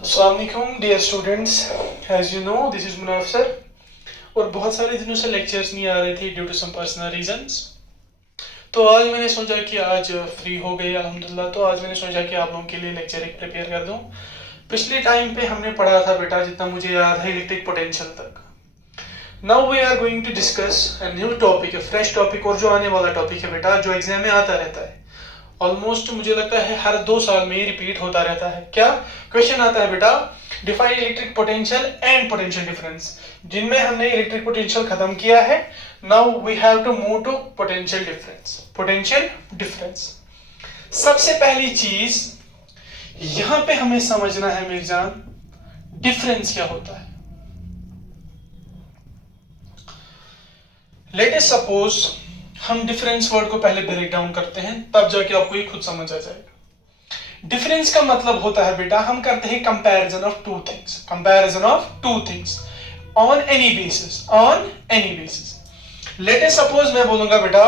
अस्सलामुअलैकुम dear students, as you know this is Munaf sir. और बहुत सारे दिनों से लेक्चर्स नहीं आ रहे थे due to some personal reasons. तो आज मैंने सोचा कि आज फ्री हो गई अल्हम्दुलिल्लाह, तो आज मैंने सोचा कि आप लोगों के लिए लेक्चर एक प्रिपेयर कर दूं। पिछले टाइम पे हमने पढ़ा था बेटा, जितना मुझे याद है, इलेक्ट्रिक पोटेंशियल तक। Now we are going to discuss a new topic, a fresh topic, और जो आने वाला टॉपिक है बेटा, जो एग्जाम में आता रहता है। ऑलमोस्ट मुझे लगता है हर 2 साल में रिपीट होता रहता है। क्या क्वेश्चन आता है बेटा? Define electric potential and potential difference, जिनमें हमने इलेक्ट्रिक पोटेंशियल खत्म किया है। Now we have to move to potential difference. Potential difference, सबसे पहली चीज यहां पे हमें समझना है मेरे जान, डिफरेंस क्या होता है। लेट अस सपोज हम डिफरेंस वर्ड को पहले ब्रेक डाउन करते हैं, तब जाके आपको ये खुद समझ आ जाएगा। डिफरेंस का मतलब होता है बेटा, हम करते हैं comparison of two things, comparison of two things on any basis, on any basis. Let us suppose मैं बोलूंगा बेटा,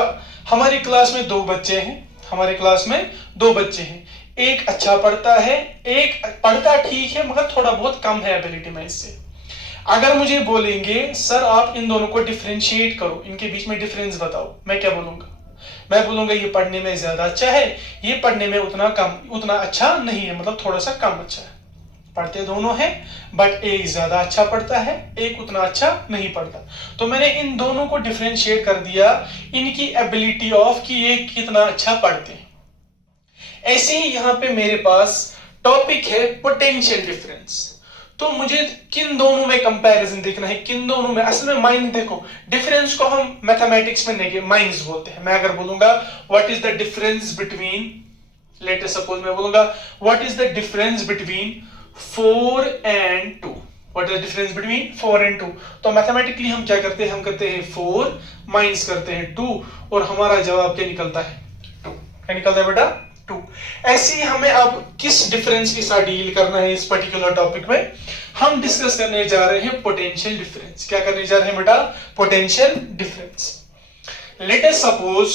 हमारी क्लास में 2 बच्चे हैं, हमारे क्लास में 2 बच्चे हैं। एक अच्छा पढ़ता है, एक पढ़ता ठीक है मगर थोड़ा बहुत कम है एबिलिटी में इससे। अगर मुझे बोलेंगे सर आप इन दोनों को डिफरेंशिएट करो, इनके बीच में डिफरेंस बताओ, मैं क्या बोलूंगा? मैं बोलूंगा ये पढ़ने में ज्यादा अच्छा है, ये पढ़ने में उतना अच्छा नहीं है, मतलब थोड़ा सा कम अच्छा है। पढ़ते दोनों हैं बट एक ज्यादा अच्छा पढ़ता है, एक उतना अच्छा नहीं पढ़ता। तो मैंने इन दोनों को डिफरेंशिएट कर दिया इनकी एबिलिटी ऑफ कि ये कितना अच्छा पढ़ते हैं। ऐसे ही यहां पे मेरे पास टॉपिक है पोटेंशियल डिफरेंस। तो मुझे किन दोनों में कंपैरिजन देखना है, किन दोनों में। असल में माइंड देखो, डिफरेंस को हम मैथमेटिक्स में माइंस बोलते हैं। मैं अगर बोलूंगा what is the difference between, let us suppose मैं बोलूंगा what is the difference between 4 and 2, what is the difference between 4 and 2, तो मैथमेटिकली हम क्या करते हैं, हम करते हैं 4 माइनस करते हैं 2 और हमारा जवाब क्या निकलता है? 2। क्या निकलता है बेटा? 2। ऐसे ही हमें अब किस डिफरेंस के साथ डील करना है इस पर्टिकुलर टॉपिक में, हम डिस्कस करने जा रहे हैं पोटेंशियल डिफरेंस। क्या करने जा रहे हैं बेटा? Potential difference. Let us suppose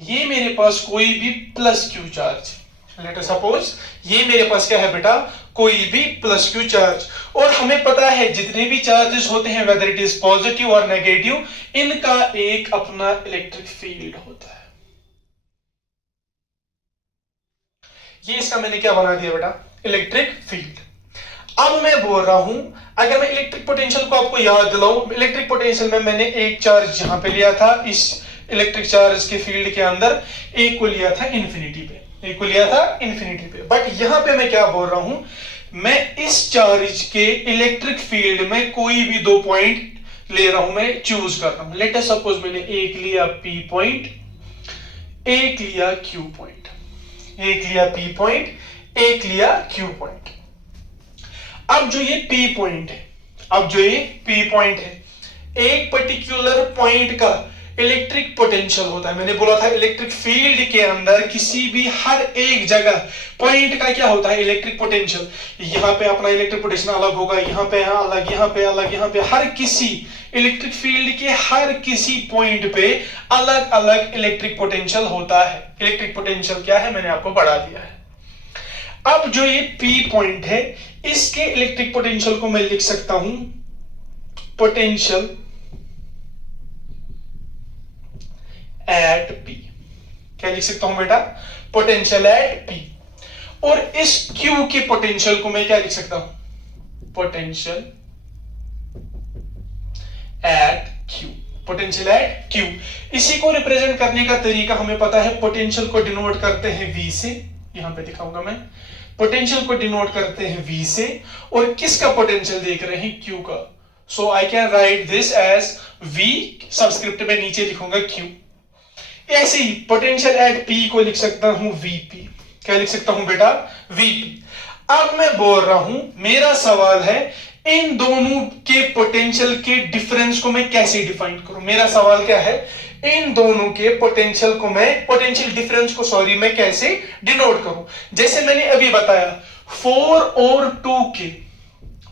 ये मेरे पास कोई भी plus Q charge, let us suppose ये मेरे पास क्या है बेटा? कोई भी प्लस क्यू चार्ज। और हमें पता है जितने भी चार्जेस होते हैं, वेदर इट इज पॉजिटिव और नेगेटिव, इनका एक अपना इलेक्ट्रिक फील्ड होता है। ये इसका मैंने क्या बना दिया बेटा? Electric field. अब मैं बोल रहा हूं, अगर मैं इलेक्ट्रिक पोटेंशियल को आपको याद दिलाऊं, इलेक्ट्रिक पोटेंशियल में मैंने एक चार्ज यहां पे लिया था, इस इलेक्ट्रिक चार्ज के फील्ड के अंदर एक को लिया था इन्फिनिटी पे, एक को लिया था इन्फिनिटी पे। बट यहां पे मैं क्या बोल रहा हूं, मैं इस चार्ज के इलेक्ट्रिक फील्ड में कोई भी 2 पॉइंट ले रहा हूं, मैं चूज कर रहा हूं। लेट अस सपोज मैंने एक लिया पी पॉइंट, एक लिया क्यू पॉइंट, एक लिया पी पॉइंट, एक लिया क्यू पॉइंट। अब जो ये पी पॉइंट है, अब जो ये पी पॉइंट है, एक पर्टिकुलर पॉइंट का इलेक्ट्रिक पोटेंशियल होता है। मैंने बोला था इलेक्ट्रिक फील्ड के अंदर किसी भी हर एक जगह पॉइंट का क्या होता है? Electric potential. यहां पे अपना इलेक्ट्रिक पोटेंशियल अलग होगा, यहां पे अलग, यहां पे अलग, यहां पे, हर किसी इलेक्ट्रिक फील्ड के हर किसी पॉइंट पे अलग अलग इलेक्ट्रिक पोटेंशियल होता है। इलेक्ट्रिक पोटेंशियल क्या है मैंने आपको बढ़ा दिया है। अब जो ये पी पॉइंट है, इसके इलेक्ट्रिक पोटेंशियल को मैं लिख सकता हूं पोटेंशियल एट पी। क्या लिख सकता हूं बेटा? Potential at P. और इस क्यू के पोटेंशियल को मैं क्या लिख सकता हूं? Potential at Q, potential at Q. इसी को रिप्रेजेंट करने का तरीका हमें पता है, पोटेंशियल को डिनोट करते हैं V से, यहां पे दिखाऊंगा मैं। पोटेंशियल को डिनोट करते हैं V से, और किसका पोटेंशियल देख रहे हैं? Q का। So I can write this as V, subscript में नीचे लिखूंगा Q। ऐसे ही पोटेंशियल एट P को लिख सकता हूं VP। क्या लिख सकता हूं बेटा? VP। अब मैं बोल रहा हूं, मेरा सवाल है इन दोनों के पोटेंशियल के डिफरेंस को मैं कैसे डिफाइन करूं। मेरा सवाल क्या है, इन दोनों के पोटेंशियल को मैं, पोटेंशियल डिफरेंस को सॉरी, मैं कैसे डिनोट करूं। जैसे मैंने अभी बताया 4 और 2 के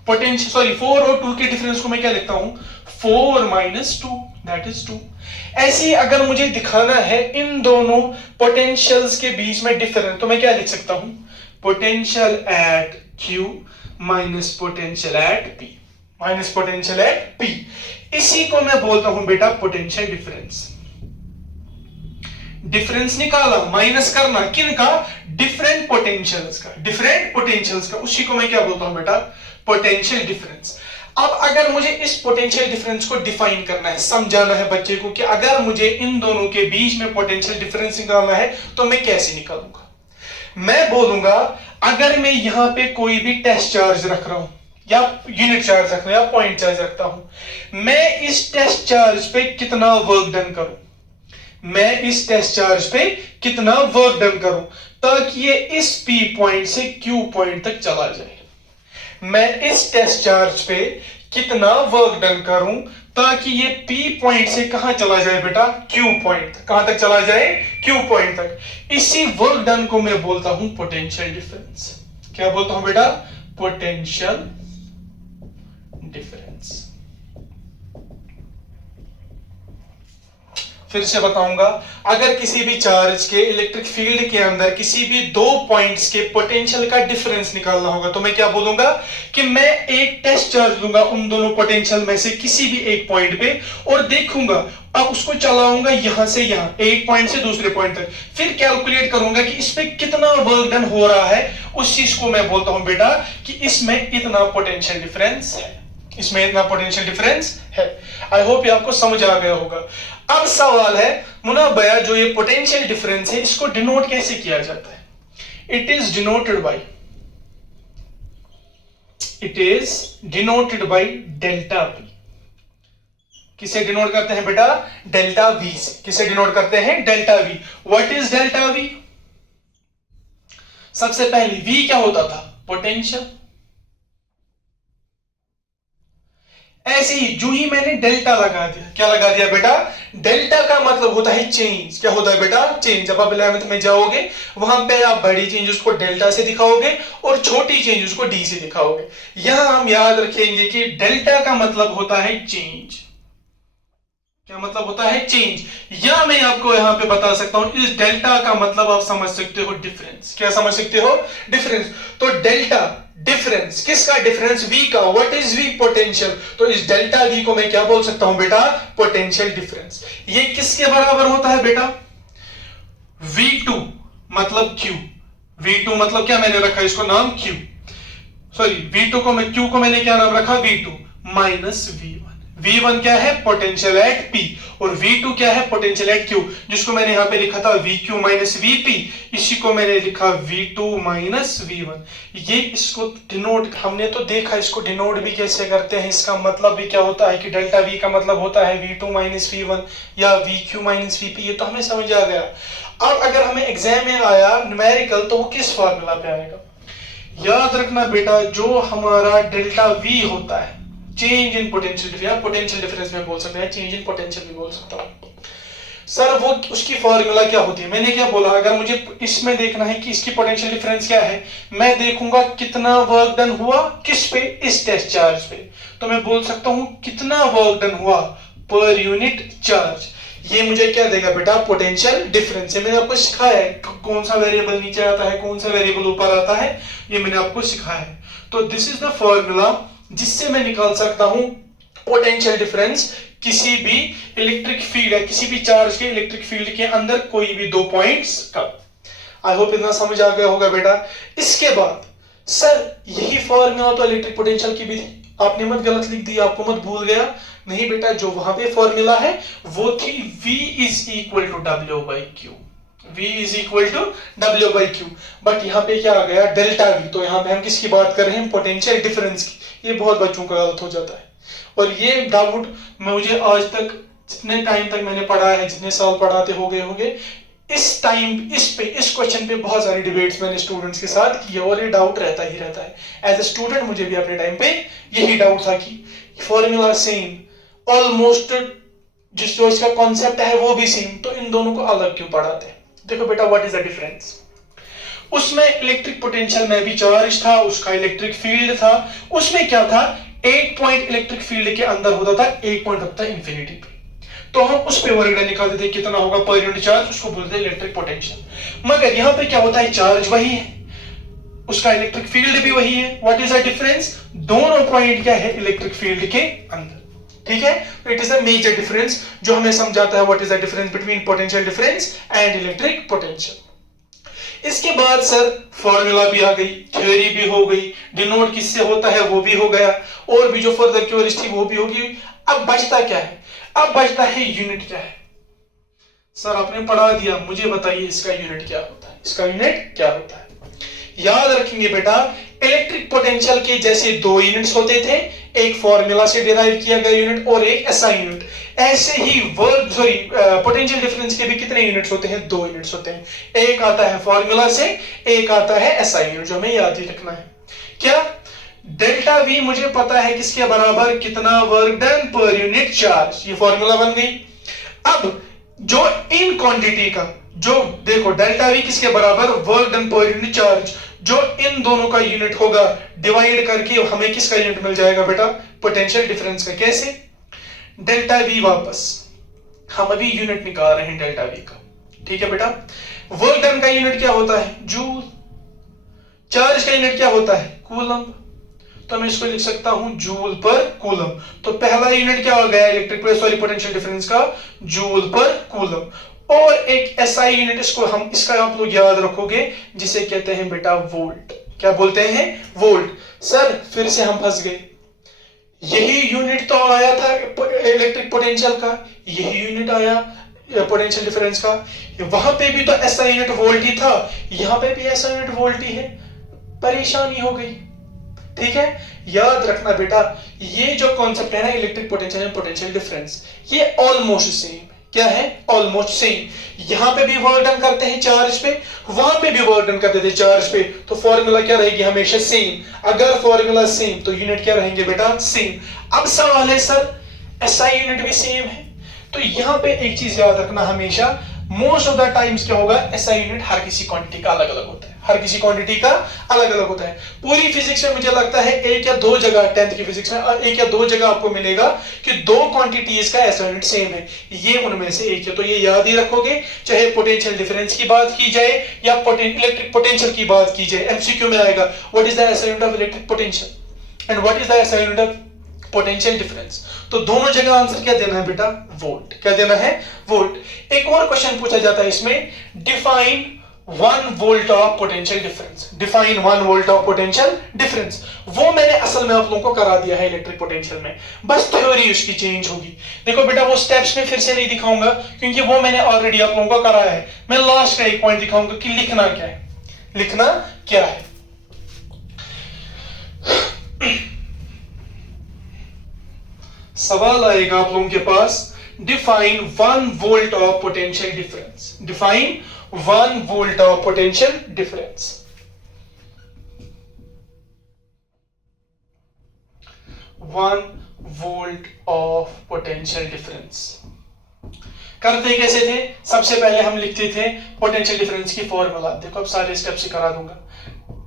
पोटेंशियल, सॉरी 4 और 2 के डिफरेंस को मैं क्या लिखता हूं? 4 - 2 दैट इज 2। ऐसे ही अगर मुझे दिखाना है इन दोनों पोटेंशियल्स के बीच में डिफरेंस, तो मैं क्या लिख सकता हूं? Potential at Q minus potential at P, minus potential at P। इसी को मैं बोलता हूं बेटा पोटेंशियल डिफरेंस। डिफरेंस निकाला, माइनस करना, किन का? डिफरेंट पोटेंशियल्स का, डिफरेंट पोटेंशियल्स का, उसी को मैं क्या बोलता हूं बेटा? Potential difference. अब अगर मुझे इस पोटेंशियल डिफरेंस को डिफाइन करना है, समझाना है बच्चे को कि अगर मुझे इन दोनों के बीच में पोटेंशियल डिफरेंस निकालना है तो मैं कैसे निकालूंगा? मैं बोलूंगा अगर मैं यहां पे कोई भी टेस्ट चार्ज रख रहा हूं या यूनिट चार्ज रख रहा हूं या पॉइंट चार्ज रखता हूं, मैं इस टेस्ट चार्ज पे कितना वर्क डन करूं, मैं इस टेस्ट चार्ज पे कितना वर्क डन करूं ताकि ये इस P पॉइंट से Q पॉइंट तक चला जाए। मैं इस टेस्ट चार्ज पे कितना वर्क डन करूं ताकि ये P पॉइंट से कहां चला जाए बेटा? Q पॉइंट तक। कहां तक चला जाए? Q पॉइंट तक। इसी वर्क डन को मैं बोलता हूं पोटेंशियल डिफरेंस। क्या बोलता हूं बेटा? Potential difference. फिर से बताऊंगा, अगर किसी भी चार्ज के इलेक्ट्रिक फील्ड के अंदर किसी भी दो पॉइंट्स के पोटेंशियल का डिफरेंस निकालना होगा तो मैं क्या बोलूंगा कि मैं एक टेस्ट चार्ज लूंगा उन दोनों पोटेंशियल में से किसी भी एक पॉइंट पे और देखूंगा, अब उसको चलाऊंगा यहां से यहां, एक पॉइंट से दूसरे पॉइंट तक, फिर कैलकुलेट करूंगा कि इस पे कितना वर्क डन हो रहा है। उस चीज को मैं बोलता हूं बेटा कि इसमें इतना पोटेंशियल डिफरेंस है, इसमें इतना पोटेंशियल डिफरेंस है। आई होप ये आपको समझ आ गया होगा। अब सवाल है मुना भैया, जो ये पोटेंशियल डिफरेंस है इसको डिनोट कैसे किया जाता है? It is denoted by delta V। किसे डिनोट करते हैं बेटा? डेल्टा V से। किसे डिनोट करते हैं? Delta V। What is delta V? सबसे पहले V क्या होता था? पोटेंशियल। ऐसे ही जो ही मैंने डेल्टा लगा दिया, क्या लगा दिया बेटा? डेल्टा का मतलब होता है चेंज। क्या होता है बेटा? चेंज। जब आप 11th में जाओगे वहां पे आप बड़ी चेंजेस को डेल्टा से दिखाओगे और छोटी चेंजेस को डी से दिखाओगे। यहां हम याद रखेंगे कि डेल्टा का मतलब होता है चेंज। क्या मतलब होता है? चेंज। या मैं आपको यहां पे बता सकता हूं, इस डेल्टा का मतलब आप समझ सकते हो डिफरेंस। क्या समझ सकते हो? डिफरेंस। तो डेल्टा डिफरेंस, किसका डिफरेंस? V का। What is V? पोटेंशियल। तो इस डेल्टा V को मैं क्या बोल सकता हूं बेटा? Potential difference. ये किसके बराबर होता है बेटा? V2 मतलब Q। V2 मतलब क्या मैंने रखा इसको नाम? Q। सॉरी, V2 को मैं, Q को मैंने क्या नाम रखा? V2 minus V1। V1 क्या है? Potential at P। और V2 क्या है? पोटेंशियल एट Q, जिसको मैंने यहां पे लिखा था VQ माइनस VP, इसी को मैंने लिखा V2 माइनस V1। ये इसको डिनोट, हमने तो देखा इसको डिनोट भी कैसे करते हैं, इसका मतलब भी क्या होता है कि डेल्टा V का मतलब होता है V2 माइनस V1 या VQ माइनस VP। ये तो हमें समझ आ गया। अब अगर हमें एग्जाम में आया न्यूमेरिकल तो वो किस फॉर्मूला पे आएगा? याद रखना बेटा, जो हमारा डेल्टा V होता है, चेंज इन पोटेंशियल, या पोटेंशियल डिफरेंस में बोल सकते हैं, चेंज इन पोटेंशियल भी बोल सकता हूं सर, वो उसकी फॉर्मूला क्या होती है? मैंने क्या बोला, अगर मुझे इसमें देखना है कि इसकी पोटेंशियल डिफरेंस क्या है, मैं देखूंगा कितना वर्क डन हुआ किस पे? इस टेस्ट चार्ज पे। तो मैं बोल सकता हूं कितना वर्क डन हुआ पर यूनिट चार्ज। ये मुझे क्या देगा बेटा? Potential difference. मैंने आपको सिखाया है कौन सा वेरिएबल नीचे आता है, कौन सा वेरिएबल ऊपर आता है, ये मैंने आपको सिखाया है। तो दिस इज द फॉर्मूला जिससे मैं निकाल सकता हूं पोटेंशियल डिफरेंस किसी भी इलेक्ट्रिक फील्ड या किसी भी चार्ज के इलेक्ट्रिक फील्ड के अंदर कोई भी दो पॉइंट्स का। आई होप इतना समझ आ गया होगा बेटा। इसके बाद सर यही फॉर्मूला तो इलेक्ट्रिक पोटेंशियल की भी थी, आपने मत गलत लिख दी, आपको मत भूल गया। नहीं बेटा, जो वहां पे फॉर्मूला है वो थी V is equal to W by Q. V is equal to W by Q. But यहाँ पे क्या आ गया? Delta V। तो यहाँ पे हम किसकी बात कर रहे हैं? पोटेंशियल डिफरेंस की। ये बहुत बच्चों का गलत हो जाता है और ये डाउट मुझे आज तक, जितने टाइम तक मैंने पढ़ा है, जितने साल पढ़ाते हो गए, इस क्वेश्चन पे बहुत सारी डिबेट्स मैंने स्टूडेंट्स के साथ की और ये डाउट रहता ही रहता है। एज ए स्टूडेंट मुझे भी अपने टाइम पे यही डाउट था कि फॉर्मूला सेम, ऑलमोस्ट जिस जो इसका कॉन्सेप्ट है वो भी सेम, तो इन दोनों को अलग क्यों पढ़ाते हैं? देखो बेटा, व्हाट इज द डिफरेंस? उसमें इलेक्ट्रिक पोटेंशियल में भी चार्ज था, उसका इलेक्ट्रिक फील्ड था। उसमें क्या था? एक पॉइंट इलेक्ट्रिक फील्ड के अंदर होता था, एक पॉइंट होता था इंफिनिटी पे। तो हम उस पे वर्क डन निकालते थे, कितना होगा पर यूनिट चार्ज, उसको बोलते हैं इलेक्ट्रिक पोटेंशियल। मगर यहां पे क्या होता है? चार्ज वही है, उसका इलेक्ट्रिक फील्ड भी वही है। What is the difference? दोनों पॉइंट क्या है? इलेक्ट्रिक फील्ड के अंदर। ठीक है, तो it is a major difference जो हमें समझाता है what is the difference between potential difference and electric potential. इसके बाद सर फॉर्मूला भी आ गई, थ्योरी भी हो गई, डिनोट किससे होता है वो भी हो गया, और भी जो फर्दर क्वेरीज थी वो भी होगी। अब बचता क्या है? अब बचता है यूनिट क्या है। सर आपने पढ़ा दिया, मुझे बताइए इसका यूनिट क्या होता है, इसका यूनिट क्या होता है। याद रखेंगे बेटा, इलेक्ट्रिक पोटेंशियल के जैसे दो यूनिट्स होते थे, एक फॉर्मूला से डिराइव किया गया यूनिट और एक एसआई यूनिट। ऐसे ही पोटेंशियल डिफरेंस के भी कितने यूनिट्स होते हैं? दो यूनिट्स होते हैं, एक आता है फॉर्मूला से, एक आता है एसआई यूनिट, जो हमें याद ही रखना है। क्या? डेल्टा वी मुझे पता है किसके बराबर, कितना work done per unit charge, ये फॉर्मूला बन गई। अब जो इन क्वांटिटी का, जो देखो डेल्टा वी किसके बराबर, work done per unit charge, जो इन दोनों का यूनिट होगा डिवाइड करके हमें किसका यूनिट मिल जाएगा बेटा? पोटेंशियल डिफरेंस का। कैसे? डेल्टा वी, वापस हम अभी यूनिट निकाल रहे हैं डेल्टा वी का, ठीक है बेटा। वर्क डन का यूनिट क्या होता है? जूल। चार्ज का यूनिट क्या होता है? कूलम। तो मैं इसको लिख सकता हूं जूल पर कूलम। तो पहला यूनिट क्या हो गया इलेक्ट्रिक पोटेंशियल डिफरेंस का? जूल पर कूलम। और एक एसआई यूनिट, इसको हम, इसका आप लोग याद रखोगे, जिसे कहते हैं बेटा वोल्ट। क्या बोलते हैं? वोल्ट। सर फिर से हम फंस गए, यही यूनिट तो आया था इलेक्ट्रिक पोटेंशियल का, यही यूनिट आया पोटेंशियल डिफरेंस का, वहां पे भी तो एसआई यूनिट वोल्ट ही था, यहां पे भी एसआई यूनिट वोल्ट ही है। परेशानी हो गई। ठीक है, याद रखना बेटा, ये जो कॉन्सेप्ट है ना electric potential and potential difference, ये ऑलमोस्ट सेम। क्या है? Almost same. यहां पे भी वर्क डन करते हैं चार्ज पे, वहां पे भी वर्क डन करते थे चार्ज पे, तो फॉर्मूला क्या रहेगी? हमेशा सेम। अगर फॉर्मूला सेम तो यूनिट क्या रहेंगे बेटा? सेम। अब सवाल है सर एसआई यूनिट भी सेम है, तो यहां पे एक चीज याद रखना हमेशा, मोस्ट ऑफ द टाइम्स क्या होगा, एसआई यूनिट हर किसी क्वांटिटी का अलग अलग होता है, हर किसी क्वांटिटी का अलग अलग होता है। पूरी फिजिक्स में मुझे लगता है एक या दो जगह, 10th की फिजिक्स में एक या दो जगह आपको मिलेगा कि दो क्वांटिटीज का एसआई यूनिट सेम है, ये उनमें से एक है। तो ये याद ही रखोगे, चाहे पोटेंशियल डिफरेंस की बात की जाए या इलेक्ट्रिक पोटेंशियल की बात की जाए, एमसीक्यू में आएगा what is the SI unit of electric potential and what is the SI unit of potential difference. तो दोनों जगह आंसर क्या देना है बेटा? वोल्ट। क्या देना है? वोल्ट। एक और क्वेश्चन पूछा जाता है इसमें, define 1 volt of potential difference. Define 1 volt of potential difference. वो मैंने असल में आप लोगों को करा दिया है इलेक्ट्रिक पोटेंशियल में, बस थ्योरी उसकी चेंज होगी। देखो बेटा, वो स्टेप्स में फिर से नहीं दिखाऊंगा क्योंकि वो मैंने ऑलरेडी आप लोगों को कराया है। मैं लास्ट का एक पॉइंट दिखाऊंगा कि लिखना क्या है, लिखना क्या है। सवाल आएगा आप लोगों के पास, define 1 volt of potential difference. Define 1 volt of potential difference. 1 volt of potential difference करते कैसे थे? सबसे पहले हम लिखते थे पोटेंशियल डिफरेंस की फॉर्मूला। देखो अब सारे स्टेप से करा दूंगा।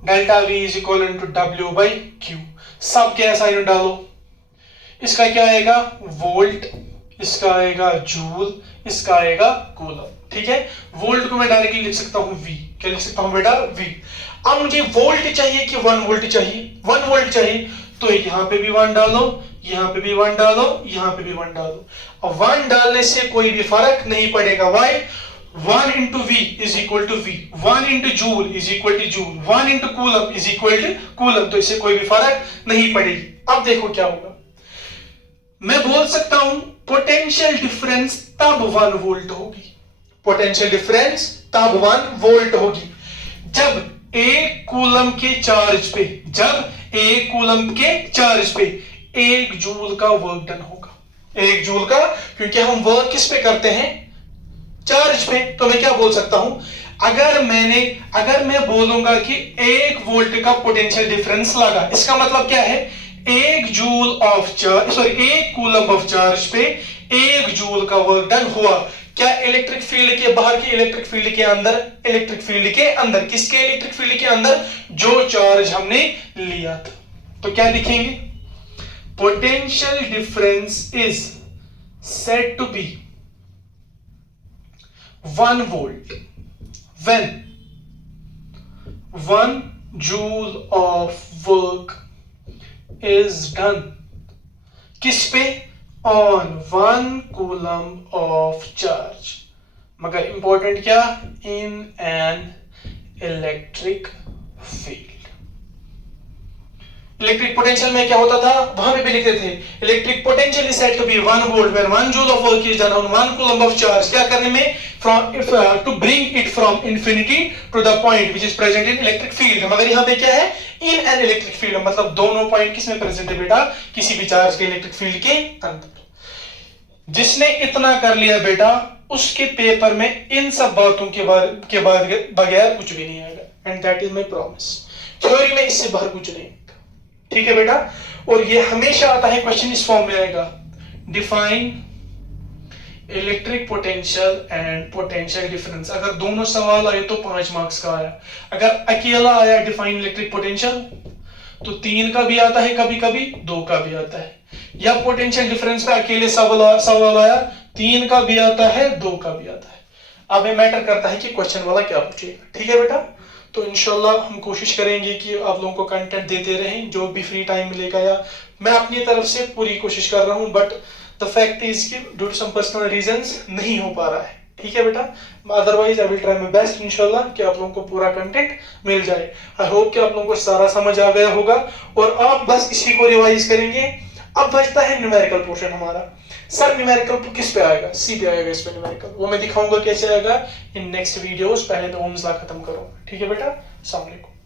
Delta V is equal to W by Q. सब के एसआई यूनिट डालो। इसका क्या आएगा? वोल्ट, इसका आएगा जूल, इसका आएगा कूलम। ठीक है, वोल्ट को मैं डायरेक्टली लिख सकता हूं वी। क्या लिख सकता हूं बेटा? वी। अब मुझे वोल्ट चाहिए कि 1 वोल्ट चाहिए? 1 वोल्ट चाहिए, तो यहां पे भी 1 डालो, यहां पे भी 1 डालो, यहां पे भी 1 डालो। अब 1 डालने से कोई भी फर्क नहीं पड़ेगा। Y? 1 into V is equal to V, 1 into Joule is equal to Joule, 1 into Coulomb is equal to Coulomb। तो इससे कोई भी फर्क नहीं पड़ेगी। अब देखो क्या होगा, मैं बोल सकता हूं पोटेंशियल डिफरेंस तब 1 वोल्ट होगी। पोटेंशियल डिफरेंस तब 1 वोल्ट होगी जब 1 कूलम के चार्ज पे, जब 1 कूलम के चार्ज पे 1 जूल का वर्क डन होगा। 1 जूल का, क्योंकि हम वर्क किस पे करते हैं? चार्ज पे। तो मैं क्या बोल सकता हूं, अगर मैं बोलूंगा कि 1 वोल्ट का पोटेंशियल डिफरेंस लगा, इसका मतलब क्या है? 1 joule of charge, sorry 1 coulomb of charge पे 1 जूल का वर्क डन हुआ। क्या इलेक्ट्रिक फील्ड के बाहर की इलेक्ट्रिक फील्ड के अंदर? इलेक्ट्रिक फील्ड के अंदर। किसके इलेक्ट्रिक फील्ड के अंदर? जो चार्ज हमने लिया था। तो क्या लिखेंगे? Potential difference is said to be 1 volt when 1 joule of work is done किस पे? On 1 coulomb of charge. मगर इंपॉर्टेंट क्या? In an electric field. Electric potential में क्या होता था? वहां पे भी लिखते थे electric potential is said to be 1 volt when 1 joule of work is done on 1 coulomb of charge. क्या करने में? From to bring it from infinity to the point which is present in electric field. मगर यहां पे क्या है? इन an electric field, मतलब दोनों पॉइंट किस में प्रेजेंट है बेटा? किसी भी चार्ज के इलेक्ट्रिक फील्ड के अंदर। जिसने इतना कर लिया बेटा, उसके पेपर में इन सब बातों के बगैर कुछ भी नहीं आएगा। And that is my promise. Theory में इससे बाहर कुछ नहीं। ठीक है बेटा? और ये हमेशा आता है, क्वेश्चन इस फॉर्म में आएगा, define electric potential and potential difference. अगर दोनों सवाल आए तो 5 मार्क्स का आया। अगर अकेला आया डिफाइन इलेक्ट्रिक पोटेंशियल तो 3 का भी आता है, कभी कभी 2 का भी आता है। या पोटेंशियल डिफरेंस पे अकेले सवाल आया, 3 का भी आता है, 2 का भी आता है। अब ये मैटर करता है कि क्वेश्चन वाला क्या पूछेगा। ठीक है बेटा? तो इंशाल्लाह हम कोशिश करेंगे कि आप लोगों को कंटेंट देते रहें जो भी फ्री टाइम मिलेगा, या मैं अपनी तरफ से पूरी कोशिश कर रहा हूं, बट द फैक्ट इज कि due to some personal reasons नहीं हो पा रहा है। ठीक है बेटा? Otherwise I will try my best इंशाल्लाह कि आप लोगों को पूरा कंटेंट मिल जाए। आई होप कि आप लोगों को सारा समझ आ गया होगा और आप बस इसी को रिवाइज करेंगे। अब बचता है न्यूमेरिकल पोर्शन हमारा। सर न्यूमेरिकल किस पे आएगा? सी पे आएगा इस पे न्यूमेरिकल। वो मैं दिखाऊंगा कैसे आएगा इन नेक्स्ट वीडियोस। पहले तो ओम्स लॉ खत्म करूंगा। ठीक है बेटा? अस्सलाम वालेकुम।